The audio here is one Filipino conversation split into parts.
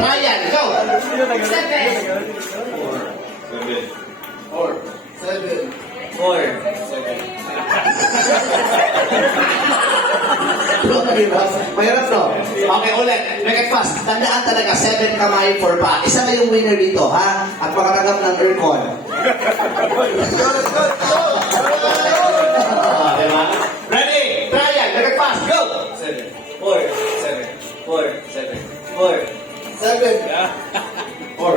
Ryan, go! Seven. Four. Seven. Four. Mahirap no? Okay, ulit. Make it fast. Tandaan talaga, seven kamay for pa. Isa na yung winner dito, ha? At makatanggap ng aircon. Ah, Seven. Four.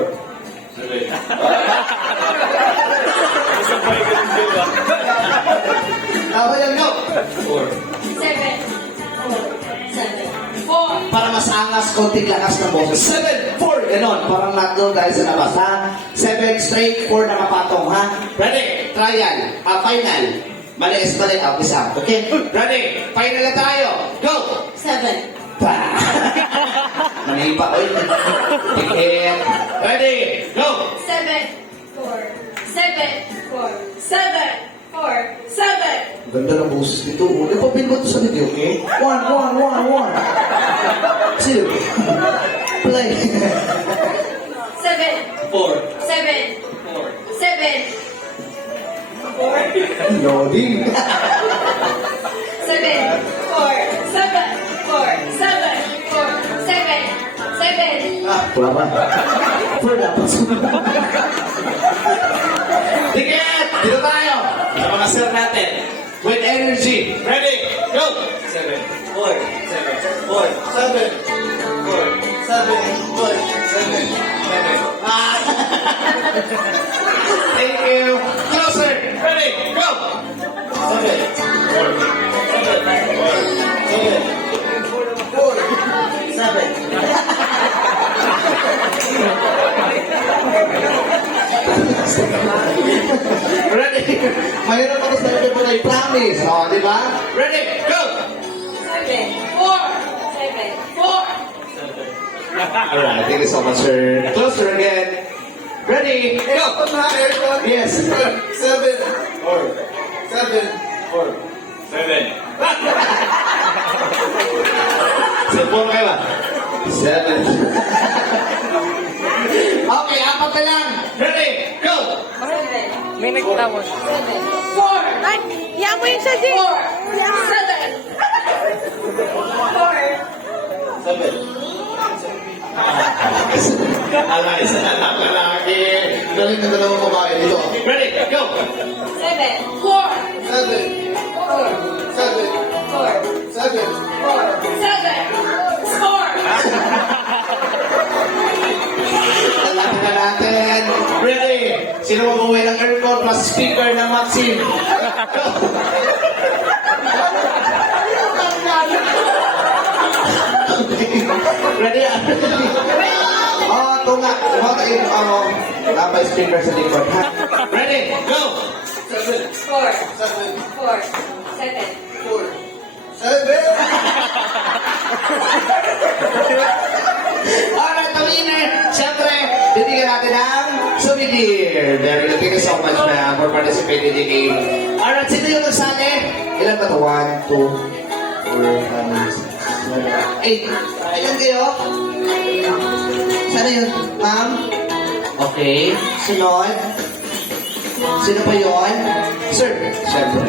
Seven. Tama yan, go! Four. Seven. Four. Seven. Four. Para mas angas, konting lakas ng boses. Seven, four, ganon. Parang nandun tayo sa labas, ha? Seven straight, four na kapatong, ha? Ready? Trial. Ah, final. Mali, escalate out, is out. Okay? Ready? Final na tayo. Go! Seven. Pa! Manipa, oy. Tikit. Ready? Go! Seven. Four. Seven. Four. Seven. Four. Seven. Ganda ng boses nito. Ipapin mo ito sa video, okay? One, one, one, one. Two. Play. Seven. Four. Seven. Four. Seven. Four. Loading. Kulaban. Pero dapat sumunod. Tayo! Natin. With energy. Ready? Go! 7, 4, 7, 4, 7, 4, 7, 7, 7. Ah! Thank you. Closer. Ready? Go! 7, Mahirap ako sa ito na i-promise. O, di ba? Ready? Go! Seven. Four. Seven. Four. Alright, thank you so much, sir. Closer again. Ready? Go! Yes. Seven, four, seven, four. Seven. Sampo kayo ba? Seven. okay, apat na lang. Ready? Go! Seven. May. Seven. Four. Ay, hiya mo yung sa Jay. Four. Seven. Four. Seven. Ala, isa na lang lalaki. Galing na dalawang babae dito. Ready? Go! Seven. Four. Seven, Four. seven, Four. seven. Four. Seven. Four. Lalaki na natin. Ready? Sino mag-uwi ng aircon plus speaker ng Maxim? Ready? Oh, ito nga. Ito nga yung ano, dapat speaker sa likod. Ready? Go! Seven, Four. Seven. four, seven. Souvenir. Very good. Thank you so much, ma'am, for participating in the game. Alright, sino yung nagsali? Ilan ba ito? One, two, four, five, six, seven, eight. Ilan kayo? Sana yun, ma'am? Okay. Sunod. Sino pa yun? Sir, siyempre.